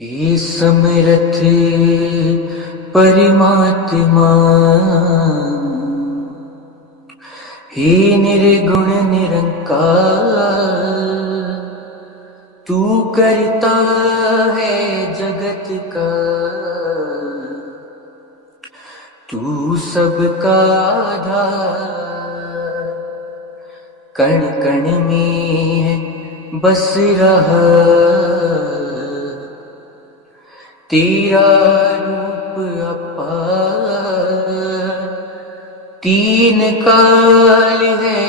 हे समरथ परमात्मा, हे निर्गुण निरंकार, तू करता है जगत का, तू सबका आधार, कण कण में बस रहा, तेरा रूप अपार, तीन काल है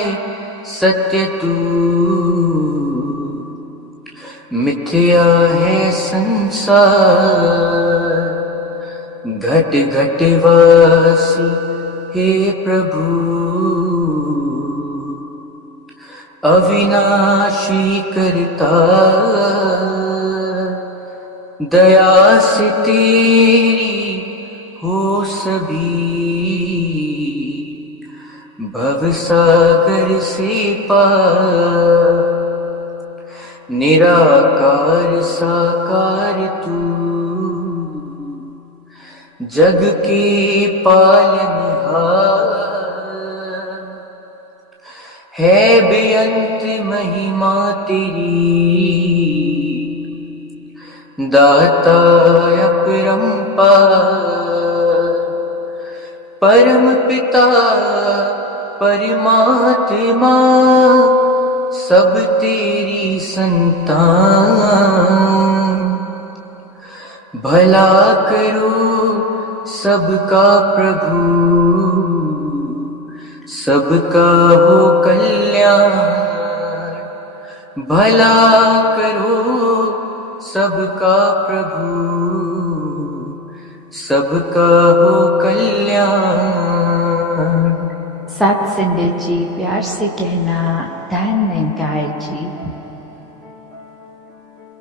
सत्य तू, मिथ्या है संसार, घट घट वासी हे प्रभु, अविनाशी करता, दया से तेरी हो सभी, भव सागर से पार, निराकार साकार तू, जग के पालनहार, है बेअंत महिमा तेरी, दाता अपरंपार, परम पिता परमात्मा, सब तेरी संतान, भला करो सबका प्रभु, सबका हो कल्याण, भला करो सबका प्रभु, सबका हो कल्याण। सात संगत जी, प्यार से कहना धन निरंकार जी।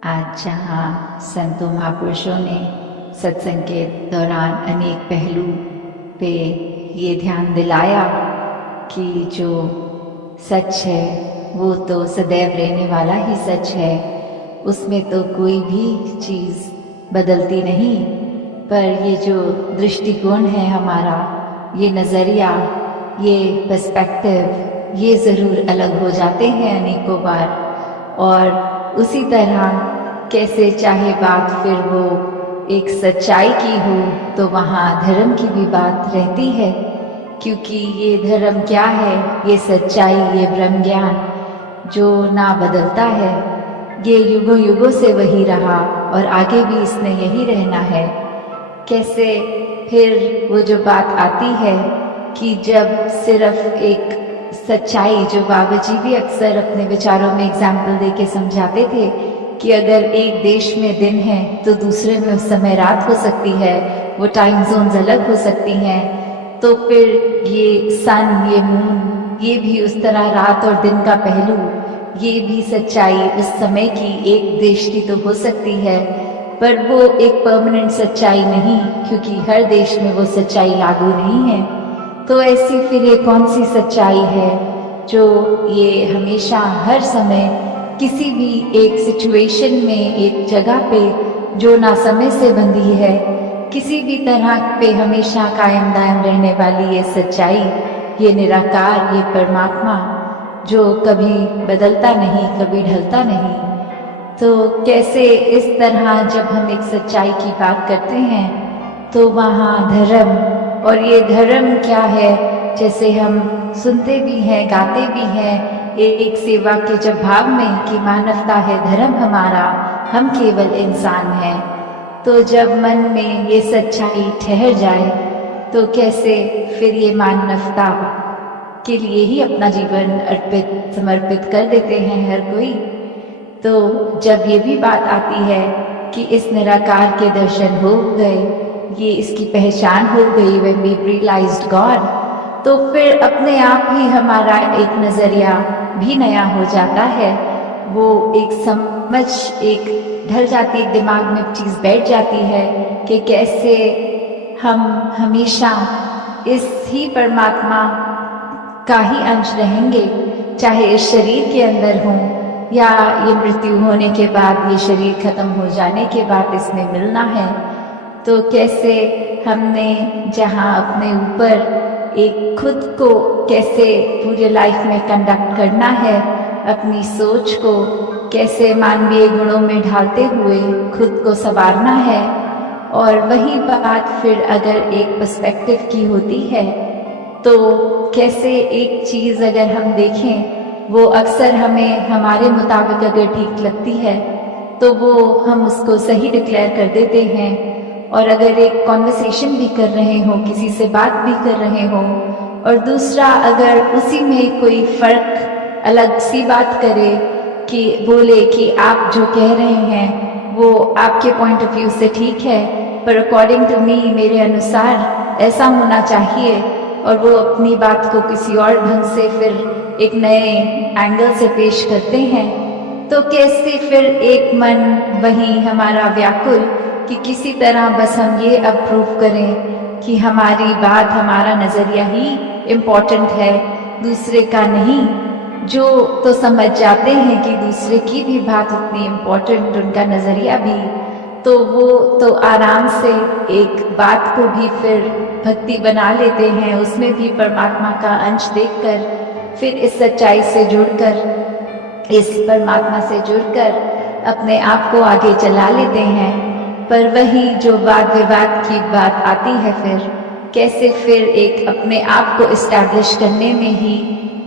आज जहाँ संतों महापुरुषों ने सत्संग के दौरान अनेक पहलू पे ये ध्यान दिलाया कि जो सच है वो तो सदैव रहने वाला ही सच है, उसमें तो कोई भी चीज़ बदलती नहीं, पर ये जो दृष्टिकोण है हमारा, ये नज़रिया, ये पर्सपेक्टिव, ये ज़रूर अलग हो जाते हैं अनेकों बार। और उसी तरह कैसे चाहे बात फिर वो एक सच्चाई की हो तो वहाँ धर्म की भी बात रहती है, क्योंकि ये धर्म क्या है, ये सच्चाई, ये ब्रह्म ज्ञान जो ना बदलता है, ये युगों युगों से वही रहा और आगे भी इसने यही रहना है। कैसे फिर वो जो बात आती है कि जब सिर्फ एक सच्चाई, जो बाबा जी भी अक्सर अपने विचारों में एग्जाम्पल दे के समझाते थे कि अगर एक देश में दिन है तो दूसरे में उस समय रात हो सकती है, वो टाइम जोन्स अलग हो सकती हैं, तो फिर ये सन, ये मून, ये भी उस तरह रात और दिन का पहलू, ये भी सच्चाई उस समय की एक देश की तो हो सकती है, पर वो एक परमानेंट सच्चाई नहीं, क्योंकि हर देश में वो सच्चाई लागू नहीं है। तो ऐसी फिर ये कौन सी सच्चाई है जो ये हमेशा हर समय किसी भी एक सिचुएशन में, एक जगह पे जो ना समय से बंधी है, किसी भी तरह पे हमेशा कायम दायम रहने वाली ये सच्चाई, ये निराकार, ये परमात्मा जो कभी बदलता नहीं, कभी ढलता नहीं। तो कैसे इस तरह जब हम एक सच्चाई की बात करते हैं तो वहाँ धर्म, और ये धर्म क्या है, जैसे हम सुनते भी हैं, गाते भी हैं एक सेवा के जब भाव में कि मानवता है धर्म हमारा, हम केवल इंसान हैं। तो जब मन में ये सच्चाई ठहर जाए तो कैसे फिर ये मानवता के लिए ही अपना जीवन अर्पित, समर्पित कर देते हैं हर कोई। तो जब ये भी बात आती है कि इस निराकार के दर्शन हो गए, ये इसकी पहचान हो गई, when we realized God, तो फिर अपने आप ही हमारा एक नज़रिया भी नया हो जाता है। वो एक समझ, एक ढल जाती, एक दिमाग में चीज़ बैठ जाती है कि कैसे हम हमेशा इस ही परमात्मा का ही अंश रहेंगे, चाहे इस शरीर के अंदर हों या ये मृत्यु होने के बाद, ये शरीर खत्म हो जाने के बाद इसमें मिलना है। तो कैसे हमने जहाँ अपने ऊपर एक खुद को कैसे पूरे लाइफ में कंडक्ट करना है, अपनी सोच को कैसे मानवीय गुणों में ढालते हुए खुद को संवारना है। और वही बात फिर अगर एक पर्सपेक्टिव की होती है तो कैसे एक चीज़ अगर हम देखें वो अक्सर हमें हमारे मुताबिक अगर ठीक लगती है तो वो हम उसको सही डिक्लेयर कर देते हैं। और अगर एक कॉन्वर्सेशन भी कर रहे हो, किसी से बात भी कर रहे हो, और दूसरा अगर उसी में कोई फ़र्क अलग सी बात करे कि बोले कि आप जो कह रहे हैं वो आपके पॉइंट ऑफ व्यू से ठीक है, पर अकॉर्डिंग टू मी, मेरे अनुसार ऐसा होना चाहिए, और वो अपनी बात को किसी और ढंग से फिर एक नए एंगल से पेश करते हैं, तो कैसे फिर एक मन वही हमारा व्याकुल कि किसी तरह बस हम ये अप्रूव करें कि हमारी बात, हमारा नज़रिया ही इम्पोर्टेंट है, दूसरे का नहीं। जो तो समझ जाते हैं कि दूसरे की भी बात उतनी इम्पोर्टेंट, उनका नज़रिया भी, तो वो तो आराम से एक बात को भी फिर भक्ति बना लेते हैं, उसमें भी परमात्मा का अंश देखकर फिर इस सच्चाई से जुड़कर, इस परमात्मा से जुड़कर अपने आप को आगे चला लेते हैं। पर वही जो वाद विवाद की बात आती है, फिर कैसे फिर एक अपने आप को इस्टेब्लिश करने में ही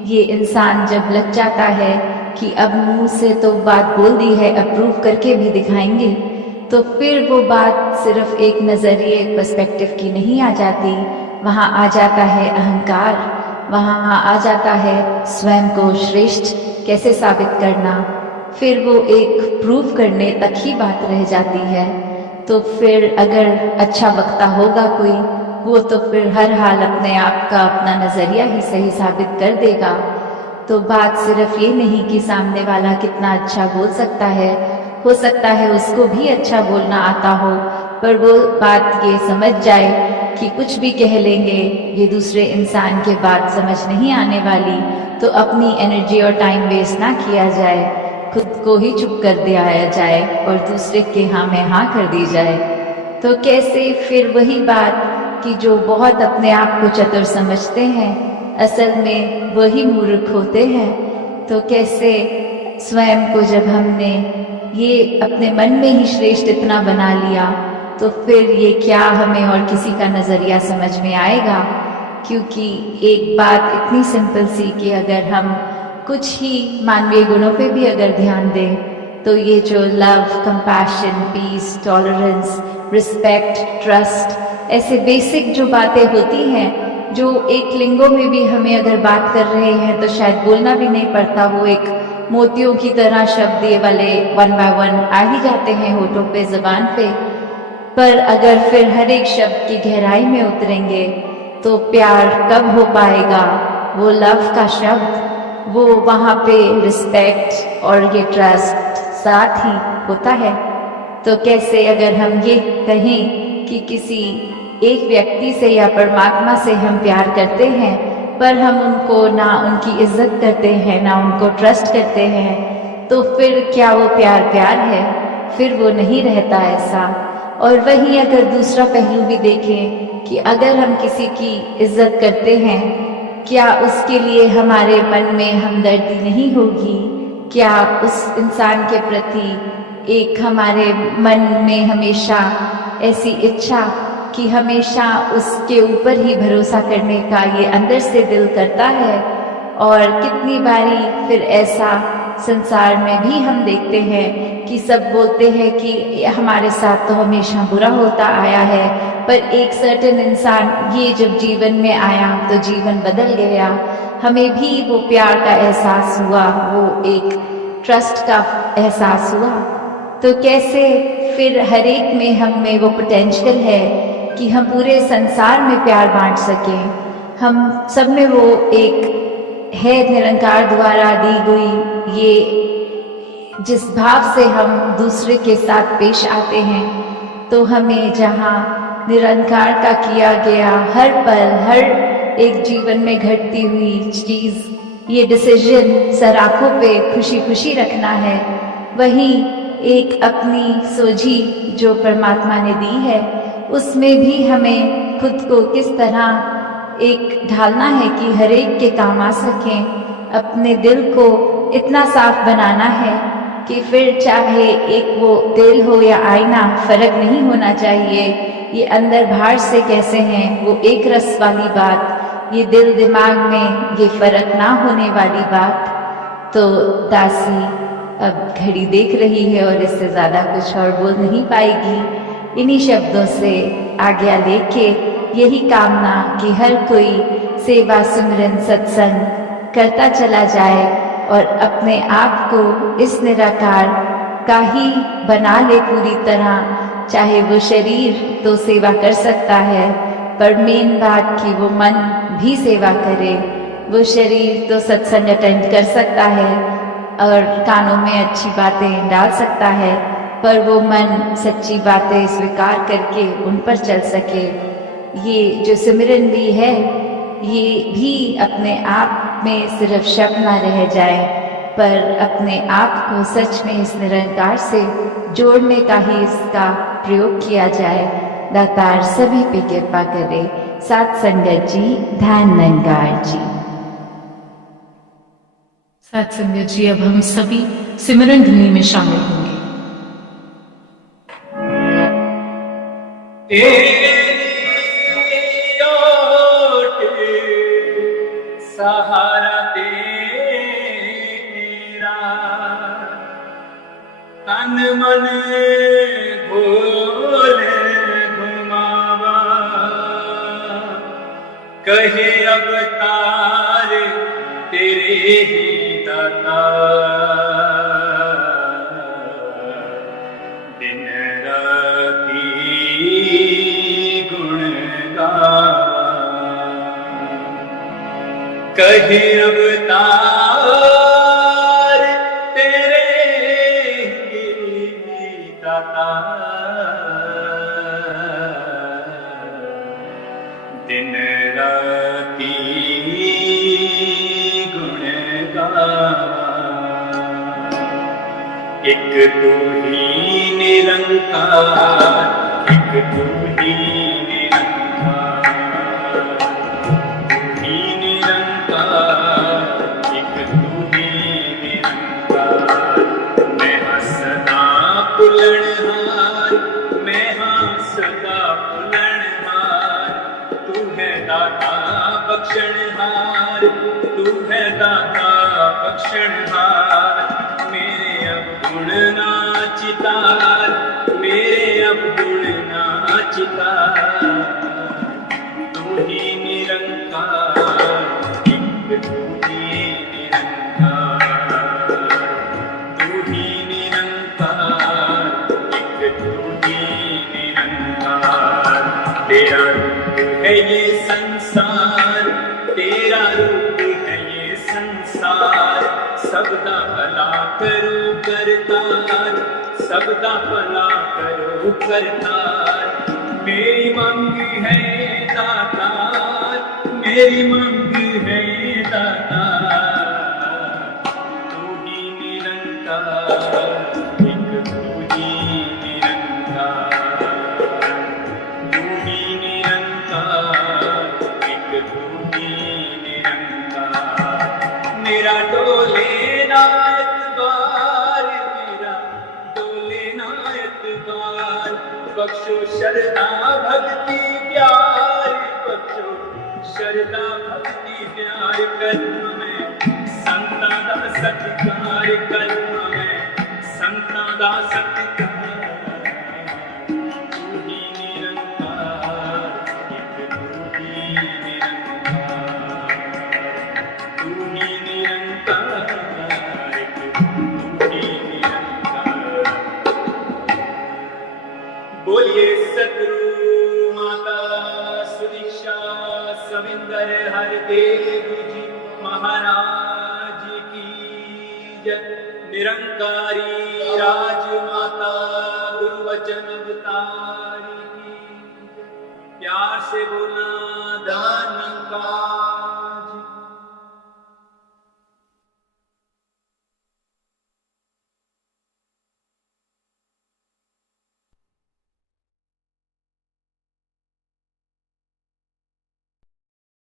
ये इंसान जब लग जाता है कि अब मुंह से तो बात बोल दी है, अप्रूव करके भी दिखाएंगे, तो फिर वो बात सिर्फ एक नज़रिए, एक पर्सपेक्टिव की नहीं आ जाती, वहाँ आ जाता है अहंकार, वहाँ आ जाता है स्वयं को श्रेष्ठ कैसे साबित करना, फिर वो एक प्रूव करने तक ही बात रह जाती है। तो फिर अगर अच्छा वक्ता होगा कोई, वो तो फिर हर हाल अपने आप का अपना नज़रिया ही सही साबित कर देगा। तो बात सिर्फ ये नहीं कि सामने वाला कितना अच्छा बोल सकता है, हो सकता है उसको भी अच्छा बोलना आता हो, पर वो बात ये समझ जाए कि कुछ भी कह लेंगे, ये दूसरे इंसान के बात समझ नहीं आने वाली, तो अपनी एनर्जी और टाइम वेस्ट ना किया जाए, खुद को ही चुप कर दिया जाए और दूसरे के हाँ में हाँ कर दी जाए। तो कैसे फिर वही बात कि जो बहुत अपने आप को चतुर समझते हैं, असल में वही मूर्ख होते हैं। तो कैसे स्वयं को जब हमने ये अपने मन में ही श्रेष्ठ इतना बना लिया, तो फिर ये क्या हमें और किसी का नज़रिया समझ में आएगा। क्योंकि एक बात इतनी सिंपल सी कि अगर हम कुछ ही मानवीय गुणों पे भी अगर ध्यान दें, तो ये जो love, compassion, peace, tolerance, respect, trust, ऐसे बेसिक जो बातें होती हैं, जो एक लिंगों में भी हमें अगर बात कर रहे हैं तो शायद बोलना भी नहीं पड़ता, वो एक मोतियों की तरह शब्द ये वाले वन बाय वन आ ही जाते हैं होठों पे, ज़बान पे। पर अगर फिर हर एक शब्द की गहराई में उतरेंगे तो प्यार कब हो पाएगा, वो लव का शब्द, वो वहाँ पे रिस्पेक्ट और ये ट्रस्ट साथ ही होता है। तो कैसे अगर हम ये कहें कि किसी एक व्यक्ति से या परमात्मा से हम प्यार करते हैं, पर हम उनको ना उनकी इज्जत करते हैं, ना उनको ट्रस्ट करते हैं, तो फिर क्या वो प्यार प्यार है? फिर वो नहीं रहता ऐसा। और वहीं अगर दूसरा पहलू भी देखें कि अगर हम किसी की इज्जत करते हैं, क्या उसके लिए हमारे मन में हमदर्दी नहीं होगी? क्या उस इंसान के प्रति एक हमारे मन में हमेशा ऐसी इच्छा कि हमेशा उसके ऊपर ही भरोसा करने का ये अंदर से दिल करता है? और कितनी बारी फिर ऐसा संसार में भी हम देखते हैं कि सब बोलते हैं कि हमारे साथ तो हमेशा बुरा होता आया है, पर एक सर्टेन इंसान ये जब जीवन में आया तो जीवन बदल गया, हमें भी वो प्यार का एहसास हुआ, वो एक ट्रस्ट का एहसास हुआ। तो कैसे फिर हर एक में हम में वो पोटेंशियल है कि हम पूरे संसार में प्यार बांट सकें। हम सब में वो एक है निरंकार द्वारा दी गई ये जिस भाव से हम दूसरे के साथ पेश आते हैं, तो हमें जहाँ निरंकार का किया गया हर पल, हर एक जीवन में घटती हुई चीज़ ये डिसीजन सर आंखों पे खुशी खुशी रखना है, वहीं एक अपनी सोझी जो परमात्मा ने दी है उसमें भी हमें खुद को किस तरह एक ढालना है कि हर एक के काम आ सकें। अपने दिल को इतना साफ बनाना है कि फिर चाहे एक वो दिल हो या आईना, फर्क नहीं होना चाहिए ये अंदर बाहर से कैसे हैं, वो एक रस वाली बात, ये दिल दिमाग में ये फर्क ना होने वाली बात। तो दासी अब घड़ी देख रही है और इससे ज़्यादा कुछ और बोल नहीं पाएगी। इन्हीं शब्दों से आज्ञा लेके यही कामना कि हर कोई सेवा सिमरन सत्संग करता चला जाए और अपने आप को इस निराकार का ही बना ले पूरी तरह। चाहे वो शरीर तो सेवा कर सकता है, पर मेन बात कि वो मन भी सेवा करे। वो शरीर तो सत्संग अटेंड कर सकता है और कानों में अच्छी बातें डाल सकता है, पर वो मन सच्ची बातें स्वीकार करके उन पर चल सके। ये जो सिमरन भी है ये भी अपने आप में सिर्फ शब्द ना रह जाए, पर अपने आप को सच में इस निरंकार से जोड़ने का ही इसका प्रयोग किया जाए। दातार सभी पे कृपा करे। साथ संगत जी, ध्यान निरंकार जी। साथ संगत जी, अब हम सभी सिमरन ध्वनि में शामिल होंगे। सहारा तेरा तन मन घोल घुमावा, कहे अवतार तेरे ही दाता, दिन राती गुण गावा, कहे अवतार तेरे ही दाता, दिन राती गुण गावा। एक तू ही निरंकार, एक तू ही निरंकार, तू ही निरंकार, एक तू ही निरंकार। मैं हाँ सदा पुलनहार, मैं हाँ सदा पुलनहार, तू है दाता बख्शनहार, तू है दाता बख्शनहार। मेरे अब गुण नाचितार, मेरे अब गुण नाचितार, तू ही निरंकार, एक तू ही निरंकार, तू ही निरंकार, एक तू ही निरंकार। तेरा रूप है ये संसार, तेरा रूप है ये संसार, सबदा भला करो करतार, सबदा भला करो करतार। मेरी मांग है दातार, मेरी मांग है दातार, तू ही निरंकार, एक तू ही निरंकार, तू ही निरंकार, एक तू ही निरंकार। मेरा डोले ना एतबार, मेरा डोले ना एतबार, बख्शो शरदा भक्ति प्यार, बख्शो शरदा भक्ति प्यार। कर्म में संता दा सत्कार, कर्म में संता दा सत्कार, तू ही निरंकार, एक तू ही निरंकार, तू ही निरंकार, एक तू ही निरंकार। बोलिए सतगुरु माता सुदीक्षा सविंदर हरदेव जी महाराज की जय। निरंकारी राजमाता गुरु वचन अवतारी की। प्यार से बोल